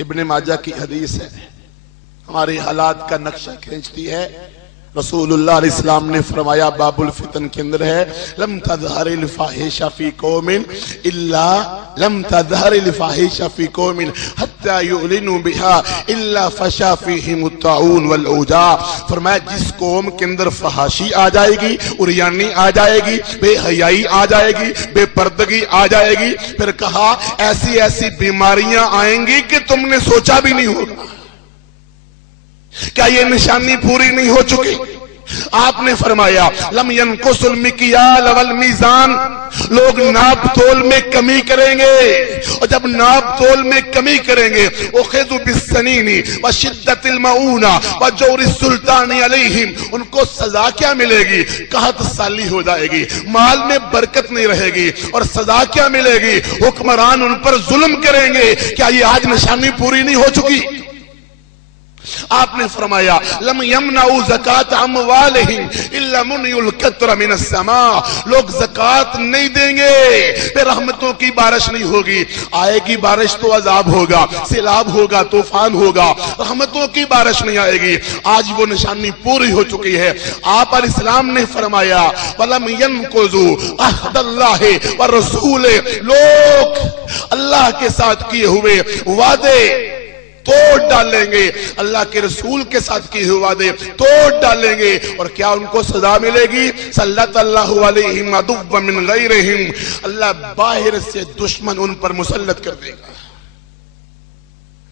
ابن ماجہ کی حدیث ہے، ہماری حالات کا نقشہ کھینچتی ہے۔ رسول اللہ علیہ السلام نے فرمایا، باب الفتن کے اندر ہے، لم تظہر الفاحش فی قوم الا لم تظہر الفاحش فی قوم حتی یعلنوا بها الا فشا فیہم الطاعون والاوجاع۔ فرمایا جس قوم کے اندر فحاشی آ جائے گی، عریانی آ جائے گی، بے حیائی آ جائے گی، بے پردگی آ جائے گی، پھر کہا ایسی ایسی بیماریاں آئیں گی کہ تم نے سوچا بھی نہیں ہوگا۔ کیا یہ نشانی پوری نہیں ہو چکی؟ آپ نے فرمایا لم ينقص المکیال والمیزان، لوگ ناپ تول میں کمی کریں گے، اور جب ناپ تول میں کمی کریں گے اخذوا بالسنین وشدت المعونہ وجور السلطان علیہم، ان کو سزا کیا ملے گی؟ قحط سالی ہو جائے گی، مال میں برکت نہیں رہے گی، اور سزا کیا ملے گی؟ حکمران ان پر ظلم کریں گے۔ کیا یہ آج نشانی پوری نہیں ہو چکی؟ آپ نے فرمایا لم یمنعوا زکات اموالہم الا منعوا القطر من السماء، لوگ زکات نہیں دیں گے پھر رحمتوں کی بارش نہیں ہوگی۔ آئے گی بارش تو عذاب ہوگا، سیلاب ہوگا، طوفان ہوگا، رحمتوں کی بارش نہیں آئے گی۔ آج وہ نشانی پوری ہو چکی ہے۔ آپ علیہ السلام نے فرمایا ولم ينقضوا عہد اللہ والرسول، لوگ اللہ کے ساتھ کیے ہوئے وعدے توڑ ڈالیں گے، اللہ کے رسول کے ساتھ کیے ہوئے وعدے توڑ ڈالیں گے، اور کیا ان کو سزا ملے گی؟ سلط اللہ علیہم عدوا من غیرہم، اللہ باہر سے دشمن ان پر مسلط کر دے گا۔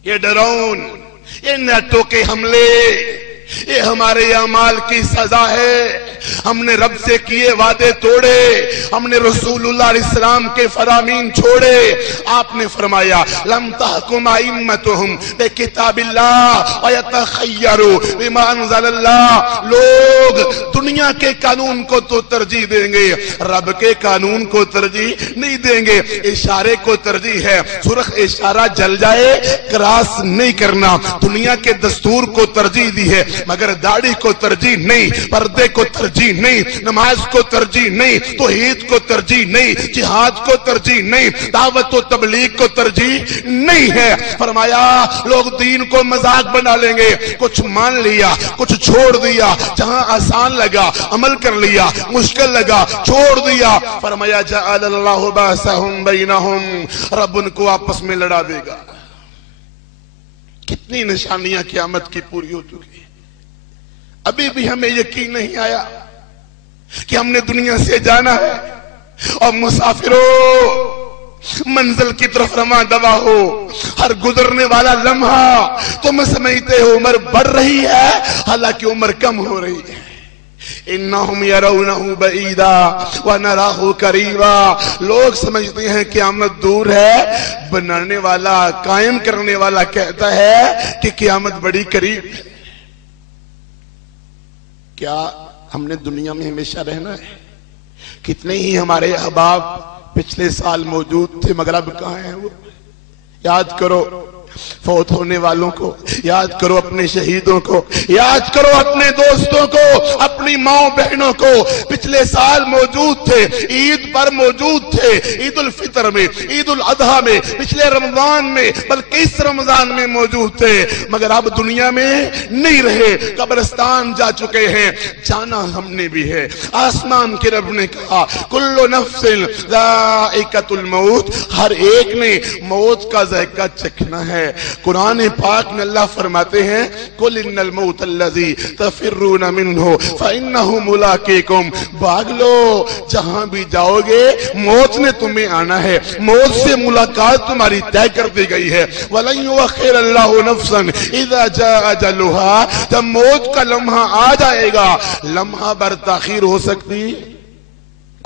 یہ ڈرون، یہ نیٹوں کے حملے، یہ ہمارے اعمال کی سزا ہے۔ ہم نے رب سے کیے وعدے توڑے، ہم نے رسول اللہ علیہ السلام کے فرامین چھوڑے۔ آپ نے فرمایا لم تحکم ائمتہم بکتاب اللہ ویتخیروا بما انزل اللہ، لوگ دنیا کے قانون کو تو ترجیح دیں گے، رب کے قانون کو ترجیح نہیں دیں گے۔ اشارے کو ترجیح ہے، سرخ اشارہ جل جائے کراس نہیں کرنا۔ دنیا کے دستور کو ترجیح دی ہے، مگر داڑھی کو ترجیح نہیں، پردے کو ترجیح نہیں، نماز کو ترجیح نہیں، توحید کو ترجیح نہیں، جہاد کو ترجیح نہیں، دعوت و تبلیغ کو ترجیح نہیں ہے۔ فرمایا لوگ دین کو مذاق بنا لیں گے، کچھ مان لیا، کچھ چھوڑ دیا، جہاں آسان لگا عمل کر لیا، مشکل لگا چھوڑ دیا۔ فرمایا جعل اللہ باسہم بینہم، رب ان کو آپس میں لڑا دے گا۔ کتنی نشانیاں قیامت کی پوری ہو چکی ہیں، ابھی بھی ہمیں یقین نہیں آیا کہ ہم نے دنیا سے جانا ہے۔ اور مسافروں، منزل کی طرف رواں دوا ہو، ہر گزرنے والا لمحہ تم سمجھتے ہو عمر بڑھ رہی ہے، حالانکہ عمر کم ہو رہی ہے۔ انہم یرونہ بعیدا ونراہ قریبا، لوگ سمجھتے ہیں قیامت دور ہے، بنانے والا، قائم کرنے والا کہتا ہے کہ قیامت بڑی قریب ہے۔ کیا ہم نے دنیا میں ہمیشہ رہنا ہے؟ کتنے ہی ہمارے احباب پچھلے سال موجود تھے مگر اب کہاں ہیں وہ؟ یاد کرو فوت ہونے والوں کو، یاد کرو اپنے شہیدوں کو، یاد کرو اپنے دوستوں کو، اپنی ماں بہنوں کو۔ پچھلے سال موجود تھے، عید پر موجود تھے، عید الفطر میں، عید الاضحیٰ میں، پچھلے رمضان میں، بلکہ اس رمضان میں موجود تھے، مگر اب دنیا میں نہیں رہے، قبرستان جا چکے ہیں۔ جانا ہم نے بھی ہے۔ آسمان کے رب نے کہا کل نفس ذائقۃ الموت، ہر ایک نے موت کا ذائقہ چکھنا ہے۔ قرآن پاک میں اللہ فرماتے ہیں قل ان الموت الذی تفرون منہ فانہ ملاقیکم، بھاگ لو، جہاں بھی جاؤ گے موت نے تمہیں آنا ہے، موت سے ملاقات تمہاری طے کر دی گئی ہے۔ ولن یؤخر اللہ نفسا اذا جاء اجلها، جب موت کا لمحہ آ جائے گا، لمحہ بر تاخیر ہو سکتی۔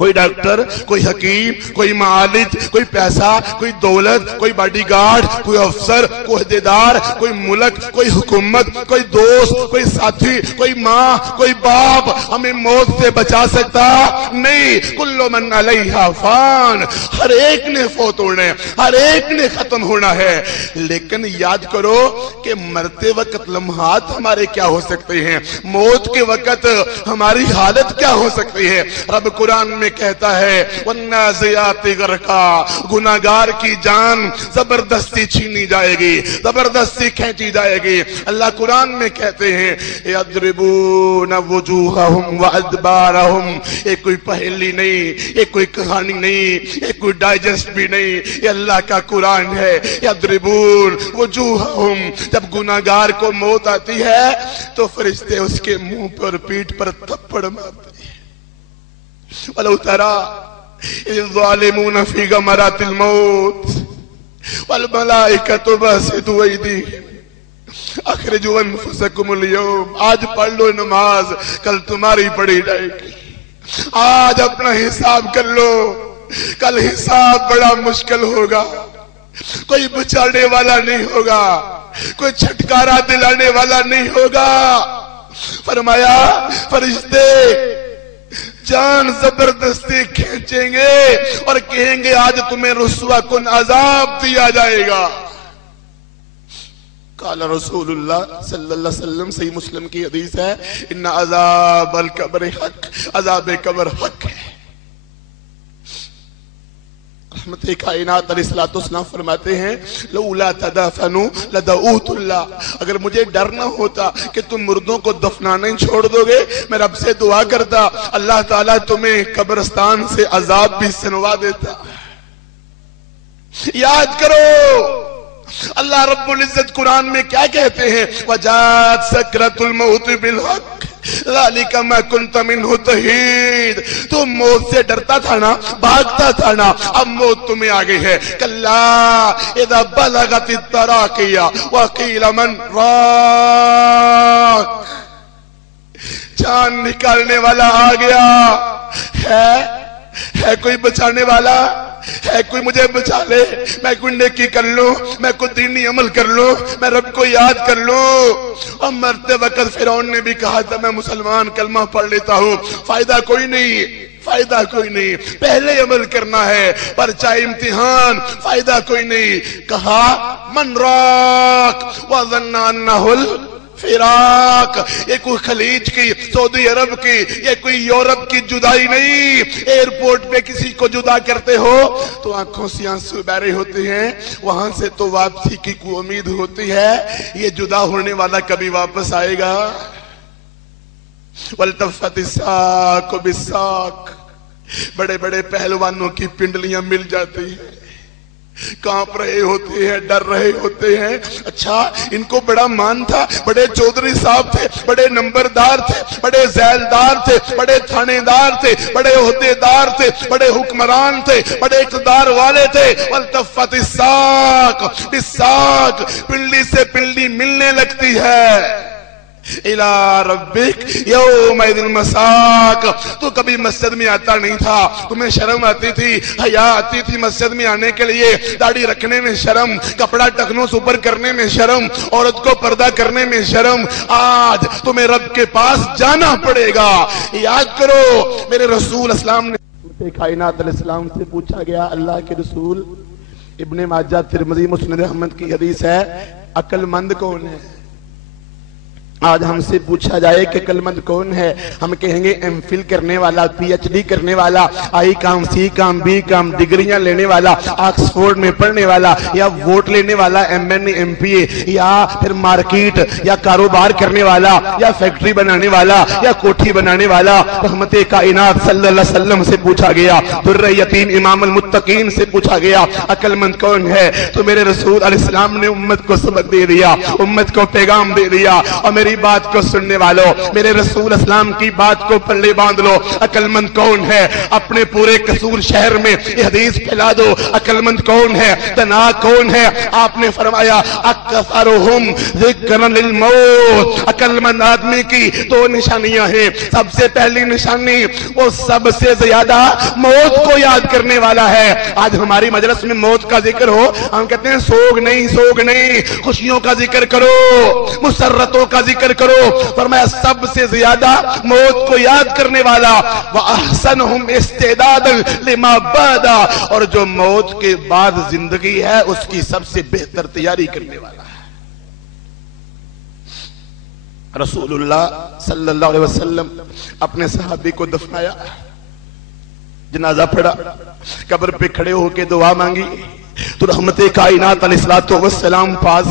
کوئی ڈاکٹر، کوئی حکیم، کوئی معالج، کوئی پیسہ، کوئی دولت، کوئی باڈی گارڈ، کوئی افسر، کوئی عہدیدار، کوئی ملک، کوئی حکومت، کوئی دوست، کوئی ساتھی، کوئی ماں، کوئی باپ ہمیں موت سے بچا سکتا نہیں۔ کل من علیہا فان، ہر ایک نے فوت ہونا ہے، ہر ایک نے ختم ہونا ہے۔ لیکن یاد کرو کہ مرتے وقت لمحات ہمارے کیا ہو سکتے ہیں، موت کے وقت ہماری حالت کیا ہو سکتی ہے۔ رب قرآن میں میں کہتا ہے والنازعات غرقا، گناہگار کی جان زبردستی چھینی جائے گی، زبردستی کھینچی جائے گی۔ اللہ قرآن میں کہتے ہیں یضربون وجوہہم وادبارہم، یہ کوئی پہلی نہیں، یہ کوئی کہانی نہیں، یہ کوئی ڈائجسٹ بھی نہیں، یہ اللہ کا قرآن ہے۔ یضربون وجوہہم، جب گناہگار کو موت آتی ہے تو فرشتے اس کے منہ پر پیٹھ پر تھپڑ مارتے ہیں۔ وَلَوْ تَرَى إِذِ الظَّالِمُونَ فِي غَمَرَاتِ الْمَوْتِ وَالْمَلَائِكَةُ بَاسِطُو أَيْدِيهِمْ اخرجوا انفسکم اليوم، آج پڑھ لو نماز، کل تمہاری پڑھی جائے گی۔ آج اپنا حساب کر لو، کل حساب بڑا مشکل ہوگا، کوئی بچانے والا نہیں ہوگا، کوئی چھٹکارا دلانے والا نہیں ہوگا۔ فرمایا فرشتے جان زبردستی کھینچیں گے اور کہیں گے آج تمہیں رسوا کن عذاب دیا جائے گا۔ قال رسول اللہ صلی اللہ علیہ وسلم، صحیح مسلم کی حدیث ہے، ان عذاب القبر حق، عذاب قبر حق ہے۔ رحمت کائنات علیہ السلام فرماتے ہیں لولا تدفنوا لدعوت اللہ، اگر مجھے ڈر نہ ہوتا کہ تم مردوں کو دفنانا ہی چھوڑ دو گے، میں رب سے دعا کرتا اللہ تعالیٰ تمہیں قبرستان سے عذاب بھی سنوا دیتا۔ یاد کرو اللہ رب العزت قرآن میں کیا کہتے ہیں، وَجَاءَتْ سَكْرَةُ الْمَوْتِ بِالْحَقِّ ذَلِكَ مَا كُنْتَ مِنْهُ تَحِيدُ، تم موت سے ڈرتا تھا نا، بھاگتا تھا نا، اب موت تمہیں آگئی ہے۔ كَلَّا إِذَا بَلَغَتِ التَّرَاقِيَ وَقِيلَ مَنْ رَاقٍ، جان نکالنے والا آ گیا، ہے کوئی بچانے والا، ہے کوئی مجھے بچا لے، میں کوئی نیکی کر لوں، میں کوئی دینی عمل کر لوں، میں رب کو یاد کر لوں۔ اور مرتے وقت فرعون نے بھی کہا تھا میں مسلمان کلمہ پڑھ لیتا ہوں، فائدہ کوئی نہیں، فائدہ کوئی نہیں، پہلے عمل کرنا ہے، پرچہ امتحان، فائدہ کوئی نہیں۔ کہا من راق وظن انہ فراق، یہ کوئی خلیج کی، سعودی عرب کی، یہ کوئی یورپ کی جدائی نہیں۔ ایئرپورٹ پہ کسی کو جدا کرتے ہو تو آنکھوں سے آنسو بہرے ہوتے ہیں، وہاں سے تو واپسی کی کوئی امید ہوتی ہے، یہ جدا ہونے والا کبھی واپس آئے گا۔ والتفت الساق بالساق، بڑے بڑے پہلوانوں کی پنڈلیاں مل جاتی ہیں، کانپ رہے ہوتے ہیں، ڈر رہے ہوتے ہیں۔ اچھا ان کو بڑا مان تھا، بڑے چودھری صاحب تھے، بڑے نمبردار تھے، بڑے ذیلدار تھے، بڑے تھانے دار تھے، بڑے عہدیدار تھے، بڑے حکمران تھے، بڑے اقتدار والے تھے۔ والتفت الساق بالساق، پنڈلی سے پنڈلی ملنے لگتی ہے۔ الى ربک یومئذ المساق، تو کبھی مسجد میں آتا نہیں تھا، تمہیں شرم آتی تھی، حیا آتی تھی مسجد میں آنے کے لیے، داڑھی رکھنے میں شرم، کپڑا ٹکنوں سے اوپر کرنے میں شرم، عورت کو پردہ کرنے میں شرم، آج تمہیں رب کے پاس جانا پڑے گا۔ یاد کرو میرے رسول اسلام نے کائنات علیہ السلام سے پوچھا گیا، اللہ کے رسول، ابن ماجہ ترمذی مسند احمد کی حدیث ہے، عقل مند کون ہے؟ آج ہم سے پوچھا جائے کہ عقل مند کون ہے، ہم کہیں گے ایم فل کرنے والا، پی ایچ ڈی کرنے والا، آئی کام، سی کام، بی کام، ڈگریاں لینے والا، آکسفورڈ میں پڑھنے والا، یا ووٹ لینے والا، ایم این اے، ایم پی اے، یا پھر مارکیٹ یا کاروبار کرنے والا، یا فیکٹری بنانے والا، یا کوٹھی بنانے والا۔ رحمت کائنات صلی اللہ علیہ وسلم سے پوچھا گیا، در یتیم امام المتقین سے پوچھا گیا عقل مند کون ہے، تو میرے رسول علیہ السلام نے امت کو سبق دے دیا، امت کو پیغام دے دیا۔ اور میری بات کو سننے والوں، میرے رسول اسلام کی بات کو پلے باندھ لو، عقل مند کون ہے؟ اپنے پورے قصور شہر میں یہ حدیث پھیلا دو، عقل مند کون ہے، دنا کون ہے؟ آپ نے فرمایا اکثرہم ذکرا للموت، عقل مند آدمی کی دو نشانیاں ہیں۔ سب سے پہلی نشانی، وہ سب سے زیادہ موت کو یاد کرنے والا ہے۔ آج ہماری مجلس میں موت کا ذکر ہو، ہم کہتے ہیں سوگ نہیں، سوگ نہیں، خوشیوں کا ذکر کرو، مسرتوں کا ذکر کرو۔ فرمایا سب سے زیادہ موت کو یاد کرنے والا، وَأَحْسَنُهُمْ اسْتِعْدَادًا لِمَا بَعْدَ، اور جو موت کے بعد زندگی ہے اس کی سب سے بہتر تیاری کرنے والا ہے۔ رسول اللہ صلی اللہ علیہ وسلم اپنے صحابی کو دفنایا، جنازہ پڑھا، قبر پہ کھڑے ہو کے دعا مانگی تو رحمت کائنات علیہ السلام پاس